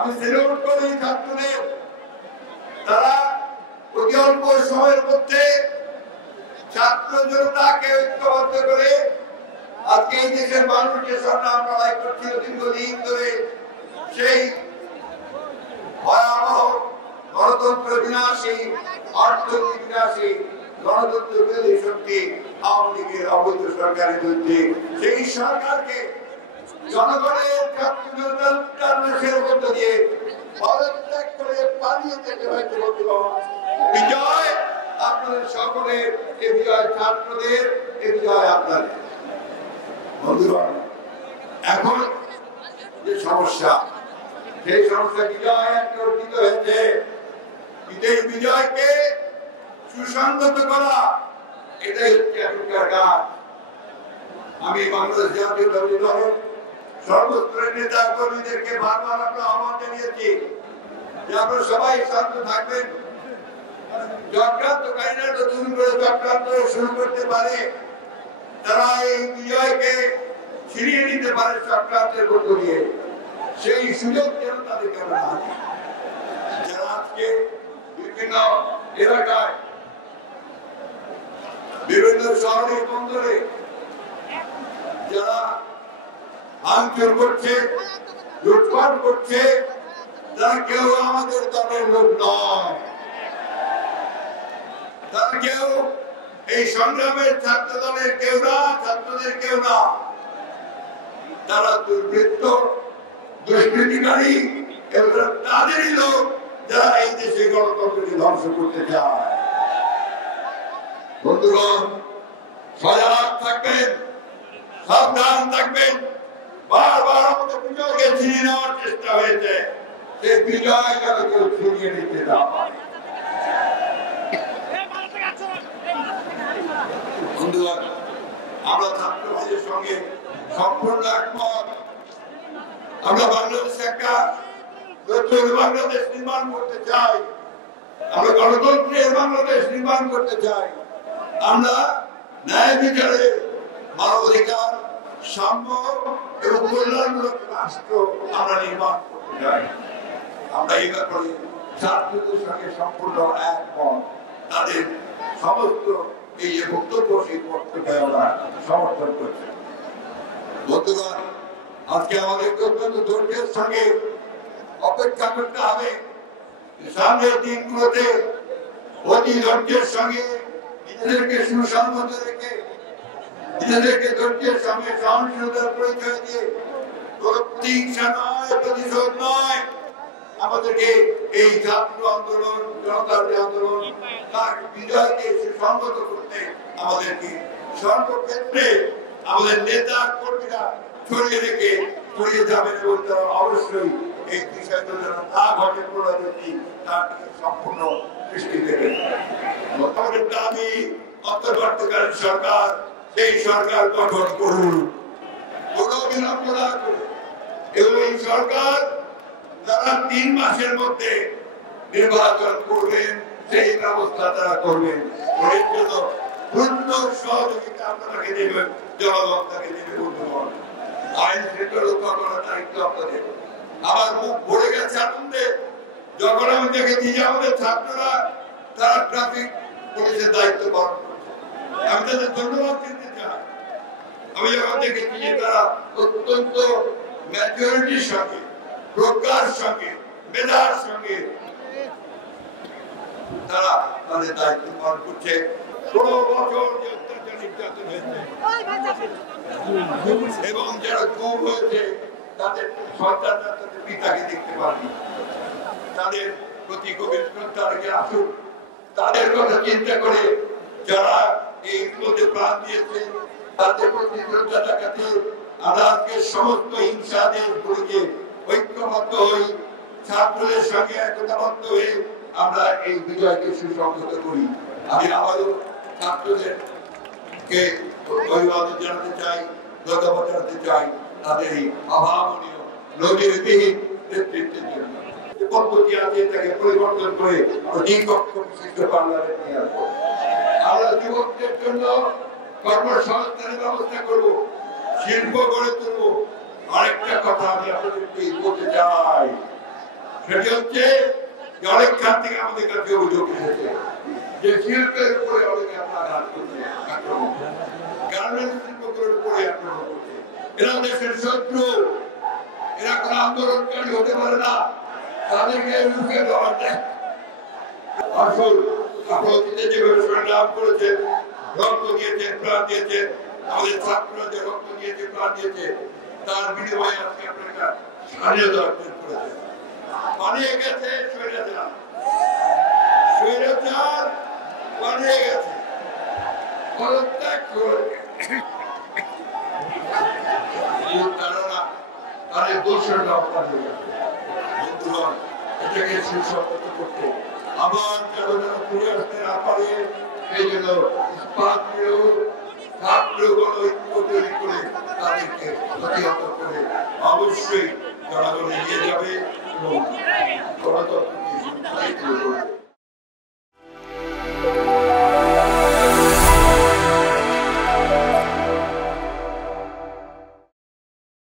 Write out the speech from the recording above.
আমি সেলুট করি ছাত্রদের, তারা অতি অল্প সময়ের মধ্যে ছাত্র জনতাকে ঐক্যবদ্ধ করে আজকে এই দেশের মানুষকে সামনে আমরা লড়াই করছিল দীর্ঘদিন ধরে। সেই ভয়াবহ গণতন্ত্র বিনাশী, অর্থনীতি বিনাশী, গণতন্ত্র বিরোধী শক্তি আওয়ামী লীগের অবৈধ সরকারের বিরুদ্ধে সেই সরকারকে জনগণের ছাত্র জনতার মধ্য দিয়ে পদত্যাগ করে পালিয়ে যেতে হয়েছে। বিজয় আপনাদের সকলের, এ বিজয় ছাত্রদের, এ বিজয় আপনাদের। বন্ধুগণ, এখন যে সমস্যা, সেই সমস্যা বিজয় অর্জিত হয়েছে। এই বিজয়কে সুসংগত করা, এটাই হচ্ছে এখনকার কাজ। আমি বাংলাদেশ জাতীয়তাবাদী দলের সর্বস্তরের নেতা কর্মীদেরকে বারবার আমরা আহ্বান জানিয়েছি যে আপনারা সবাই শান্ত থাকবেন। চক্রান্তকারীরা নতুন করে চক্রান্ত শুরু করতে পারে, তারা এই বিজয়কে ছিনিয়ে নিতে পারে চক্রান্তের মধ্য দিয়ে। সেই সুযোগ যেন তাদেরকে আমরা না দিই। যারা আজকে বিভিন্ন এলাকায়, বিভিন্ন শহরে বন্দরে যারা ভাঙচুর করছে, লুটপাট করছে, তারা কেউ আমাদের দলের লোক নয়। তারা কেউ এই সংগ্রামের ছাত্র দলের কেউ না, ছাত্রদের কেউ না। তারা দুর্বৃত্ত, দুষ্কৃতিকারী, তাদেরই লোক যারা এই দেশে গণতন্ত্রকে ধ্বংস করতে চায়। বন্ধুগণ, সজাগ থাকবেন, সাবধান থাকবেন। বারবার আমাদের বিজয়কে ছিনিয়ে নেওয়ার চেষ্টা হয়েছে, সেই বিজয় যেন কেউ ছিনিয়ে নিতে না পারে। বন্ধুগণ, আমরা ছাত্র ভাইদের সঙ্গে সম্পূর্ণ একমত। আমরা বাংলাদেশে একটা নতুন বাংলাদেশ নির্মাণ করতে চাই, আমরা গণতন্ত্রের বাংলাদেশ নির্মাণ করতে চাই। আমরা ন্যায় বিচারে, মানবাধিকার, সাম্য এবং কল্যাণমূলক রাষ্ট্র আমরা নির্মাণ করতে চাই। আমরা এই ব্যাপারে ছাত্রদের সঙ্গে সম্পূর্ণ একমত। তাদের সমস্ত এই যে বক্তব্য, সেই বক্তব্যকে আমরা সমর্থন করছি। বন্ধুগণ, আজকে আমাদের অত্যন্ত ধৈর্যের সঙ্গে অপেক্ষা করতে হবে। সামনের দিনগুলোতে অতি ধৈর্যের সঙ্গে নিজেদেরকে সুসংহত রেখে, নিজেদেরকে ধৈর্যের সঙ্গে সহনশীলতার পরিচয় দিয়ে, প্রতিহিংসা নয়, প্রতিশোধ নয়, আমাদেরকে এই ছাত্র আন্দোলন, জনতার যে আন্দোলন, তার বিজয়কে সুসংহত করতে আমাদেরকে সর্বক্ষেত্রে আমাদের নেতা কর্মীরা ছড়িয়ে রেখে ছড়িয়ে যাবেন এবং তারা অবশ্যই এই বিষয়গুলো যেন না ঘটে পুনরাবৃত্তি, তার সম্পূর্ণ দৃষ্টি দেবেন। আমাদের দাবি, অন্তর্বর্তীকালীন সরকার সেই সরকার গঠন করুন, কোনো বিলম্ব না করুন। এবং এই সরকার তারা 3 মাসের মধ্যে নির্বাচন করবেন, সেই ব্যবস্থা তারা করবেন। এর জন্য পূর্ণ সহযোগিতা আপনাকে দেবেন, জনগণ তাকে দেবে। বন্ধুগণ, আইন শৃঙ্খলা রক্ষা করার দায়িত্ব আপনাদের। আমার মুখ ভরে গেছে আনন্দে যখন আমি দেখেছি যে আমাদের ছাত্ররা তারা ট্রাফিক পুলিশের দায়িত্ব পালন করছে। আমি তাদের ধন্যবাদ দিতে চাই। আমি যখন দেখেছি যে তারা অত্যন্ত ম্যাচুরিটির সঙ্গে, প্রজ্ঞার সঙ্গে, মেধার সঙ্গে তারা তাদের দায়িত্ব পালন করছে। 16 বছর যে অত্যাচার নির্যাতন হয়েছে এবং যারা গুম হয়েছে, তাদের সন্তানরা তাদের পিতাকে দেখতে পারেনি, তাদের প্রতি গভীর শ্রদ্ধা রেখে আসুন। তাদের কথা চিন্তা করে যারা এই মধ্যে প্রাণ দিয়েছে, তাদের প্রতি শ্রদ্ধা দেখাতে আমরা আজকে সমস্ত হিংসা দেশগুলিকে ঐক্যবদ্ধ হই, ছাত্রদের সঙ্গে একতাবদ্ধ হয়ে আমরা এই বিজয়কে সুসংহত করি। আমি আবারও ছাত্রদেরকে অভিবাদন জানাতে চাই, ধন্যবাদ জানাতে চাই তাদের এই অভাবনীয় নজিরবিহীন নেতৃত্বের জন্য। পদ্ধতি আছে তাকে পরিবর্তন করে দ্বিকক্ষ বিশিষ্ট পার্লামেন্ট নিয়ে আসবো। আমরা যুবকদের জন্য কর্মসংস্থানের ব্যবস্থা করব, শিল্প গড়ে তুলব। আরেকটা কথা আমি আপনাদেরকে বলতে চাই, সেটি হচ্ছে যে অনেক খান থেকে আমাদের কাছে অভিযোগ এসেছে যে শিল্পের উপরে অনেকে আপনার আঘাত করছে, গার্মেন্টস শিল্পগুলোর উপরে আক্রমণ করছে। এরা দেশের শত্রু, এরা কোন আন্দোলনকারী হতে পারে না, তাদেরকে রুখে দেওয়া যায়। আসল আপনাদের যেভাবে সংগ্রাম করেছেন, রক্ত দিয়েছেন, প্রাণ দিয়েছেন, আমাদের ছাত্ররা যে রক্ত দিয়েছে, প্রাণ দিয়েছে, তার বিনিময়ে আজকে আপনারা স্বাধীনতা অর্জন করেছেন। পালিয়ে গেছে স্বৈরাচার, স্বৈরাচার পালিয়ে গেছে, পদত্যাগ করে তাদের দোষরটা পালিয়ে গেছে। বন্ধুগণ, এটাকে সুসংহত করতে আবার যেন ফিরে আসতে না পারে সেই জন্য ছাত্রগণ ঐক্য তৈরি করে তাদেরকে প্রতিহত করে অবশ্যই জনগণ এগিয়ে যাবে এবং গণতন্ত্র